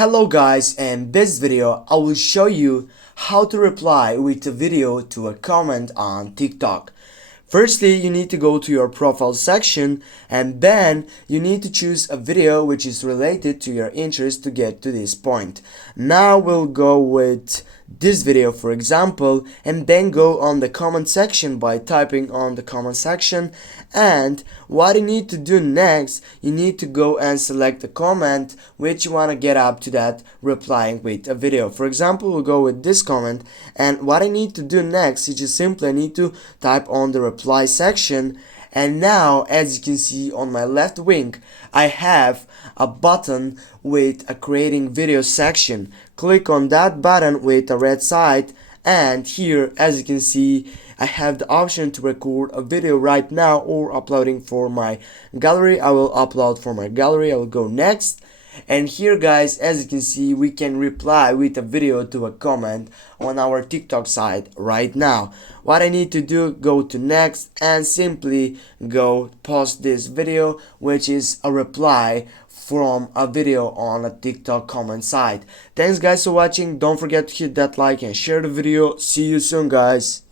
Hello guys, in this video I will show you how to reply with a video to a comment on TikTok. Firstly, you need to go to your profile section and then you need to choose a video which is related to your interest to get to this point. Now we'll go with this video for example and then go on the comment section by typing on the comment section, and what you need to do next, you need to go and select the comment which you want to get up to that replying with a video. For example, we'll go with this comment, and what I need to do next is just simply need to type on the reply section. And now, as you can see on my left wing, I have a button with a creating video section. Click on that button with a red side, and here, as you can see, I have the option to record a video right now or uploading for my gallery. I will upload for my gallery. I will go next. And here guys, as you can see, we can reply with a video to a comment on our TikTok site right now. What I need to do, go to next and simply go post this video, which is a reply from a video on a TikTok comment site. Thanks guys for watching. Don't forget to hit that like and share the video. See you soon guys.